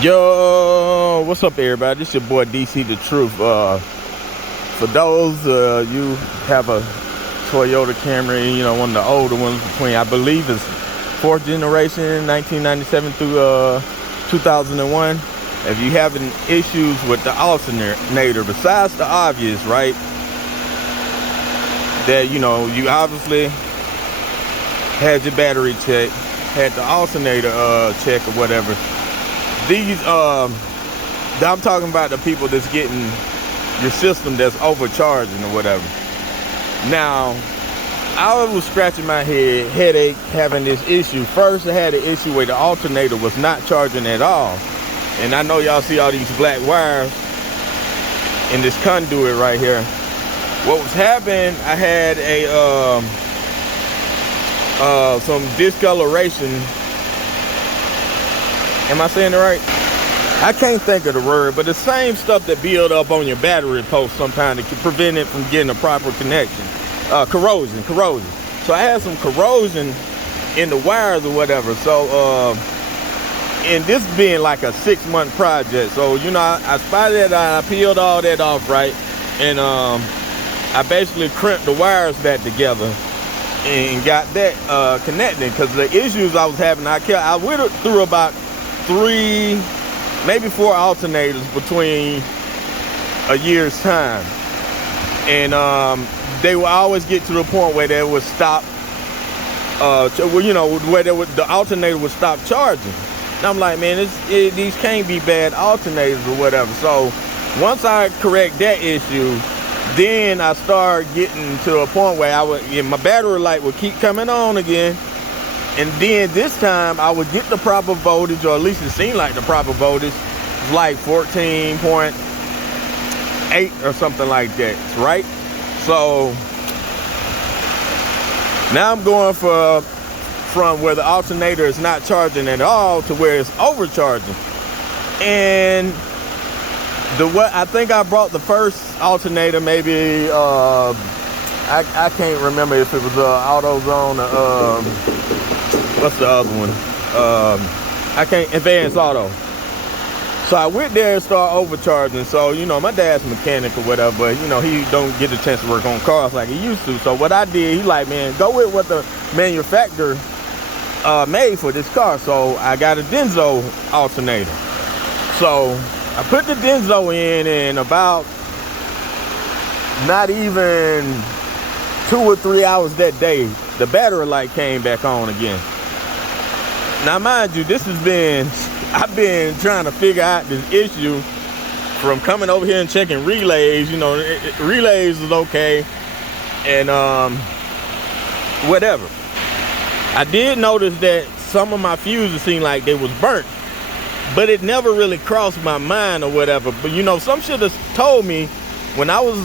Yo, what's up everybody? This your boy DC The Truth. For those you have a Toyota Camry, you know, one of the older ones between, I believe it's 4th generation, 1997 through 2001. If you having issues with the alternator, besides the obvious, right, that, you know, you obviously had your battery check, had the alternator check or whatever. These I'm talking about the people that's getting your system that's overcharging or whatever. Now, I was scratching my head, headache, having this issue. First, I had an issue where the alternator was not charging at all. And I know y'all see all these black wires in this conduit right here. What was happening, I had a some discoloration. Am I saying it right? I can't think of the word, but the same stuff that build up on your battery post sometimes to prevent it from getting a proper connection. Corrosion. So I had some corrosion in the wires or whatever. So, and this being like a 6-month project. So, you know, I spotted it out, I peeled all that off, right? And I basically crimped the wires back together and got that connected, because the issues I was having, I went through about 3, maybe 4 alternators between a year's time, and they would always get to the point where they would stop, you know, where the alternator would stop charging. And I'm like, man, these can't be bad alternators or whatever. So once I correct that issue, then I started getting to a point where my battery light would keep coming on again. And then this time I would get the proper voltage, or at least it seemed like the proper voltage, like 14.8 or something like that, right? So now I'm going from where the alternator is not charging at all to where it's overcharging. And I think I brought the first alternator, maybe I can't remember if it was AutoZone or what's the other one? Advanced Auto. So I went there and started overcharging. So, you know, my dad's mechanic or whatever, but, you know, he don't get a chance to work on cars like he used to. So what I did, he like, man, go with what the manufacturer made for this car. So I got a Denso alternator. So I put the Denso in, and about not even 2 or 3 hours that day, the battery light came back on again. Now, mind you, I've been trying to figure out this issue from coming over here and checking relays. You know, relays is okay, and whatever. I did notice that some of my fuses seemed like they was burnt, but it never really crossed my mind or whatever. But, you know, some should have told me when I was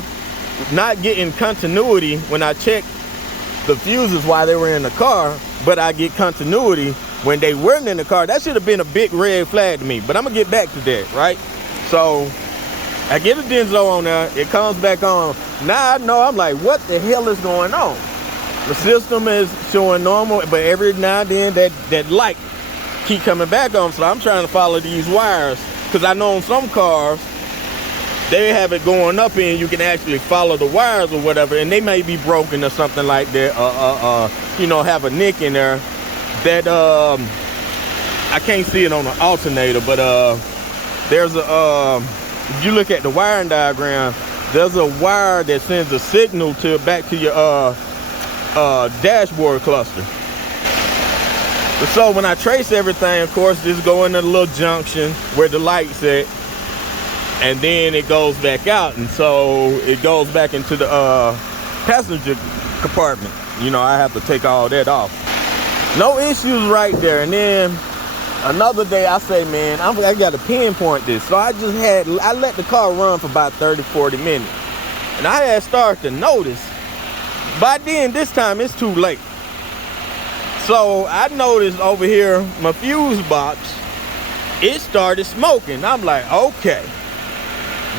not getting continuity when I checked the fuses while they were in the car, but I get continuity when they weren't in the car. That should have been a big red flag to me, but I'm gonna get back to that, right? So I get a Denso on there, it comes back on. Now I know, I'm like, what the hell is going on? The system is showing normal, but every now and then that light keep coming back on. So I'm trying to follow these wires, because I know on some cars they have it going up and you can actually follow the wires or whatever, and they may be broken or something like that, you know, have a nick in there that I can't see it on the alternator, but there's if you look at the wiring diagram, there's a wire that sends a signal back to your dashboard cluster. So when I trace everything, of course, just go in the little junction where the light's at, and then it goes back out, and so it goes back into the passenger compartment. You know, I have to take all that off. No issues right there. And then another day I say, man, I got to pinpoint this. So I let the car run for about 30-40 minutes, and I had started to notice. By then, this time it's too late. So I noticed over here, my fuse box, it started smoking. I'm like, okay,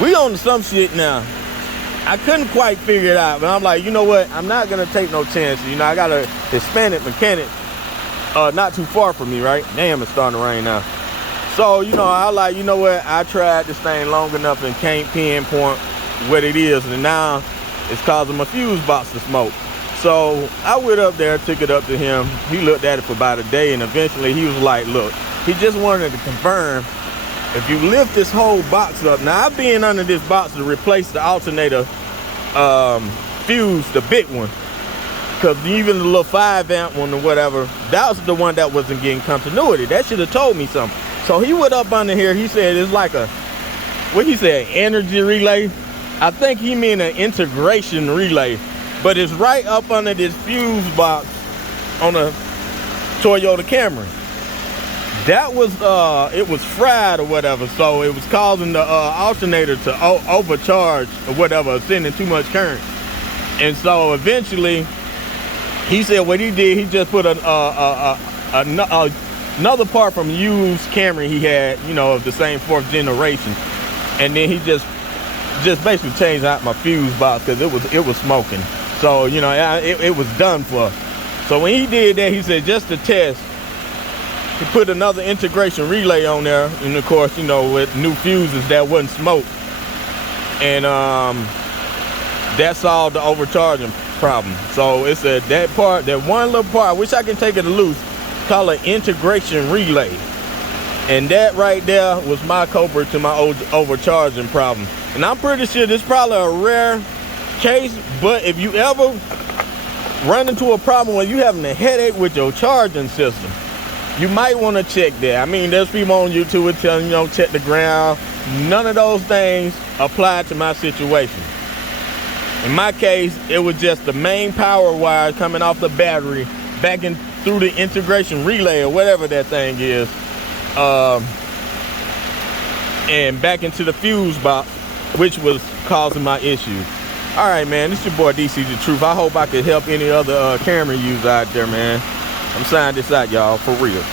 we on to some shit now. I couldn't quite figure it out, but I'm like, you know what? I'm not gonna take no chances. You know, I got a Hispanic mechanic not too far from me, right? Damn, it's starting to rain now. So, you know, I like, you know what, I tried this thing long enough and can't pinpoint what it is, and now it's causing my fuse box to smoke. So I went up there, took it up to him. He looked at it for about a day, and eventually he was like, look, he just wanted to confirm, if you lift this whole box up. Now, I've been under this box to replace the alternator fuse, the big one, because even the little 5-amp one or whatever, that was the one that wasn't getting continuity. That should have told me something. So he went up under here. He said it's like a, what he said, energy relay. I think he mean an integration relay, but it's right up under this fuse box on a Toyota Camry. That was it was fried or whatever, so it was causing the alternator to overcharge or whatever, sending too much current. And so eventually he said what he did, he just put another part from used Camry he had, you know, of the same 4th generation, and then he just basically changed out my fuse box because it was smoking. So, you know, it was done for. So when he did that, he said just to test, he put another integration relay on there, and of course, you know, with new fuses that wouldn't smoke, and that solved the overcharging problem. So it's that part, that one little part, I wish I can take it loose, called an integration relay, and that right there was my culprit to my overcharging problem. And I'm pretty sure this is probably a rare case, but if you ever run into a problem where you having a headache with your charging system, you might want to check that. I mean, there's people on YouTube that tell you, know, check the ground. None of those things apply to my situation. In my case, it was just the main power wire coming off the battery back in through the integration relay or whatever that thing is, and back into the fuse box, which was causing my issues. All right, man, this is your boy DC The Truth. I hope I could help any other Camry user out there, man. I'm signing this out, y'all, for real.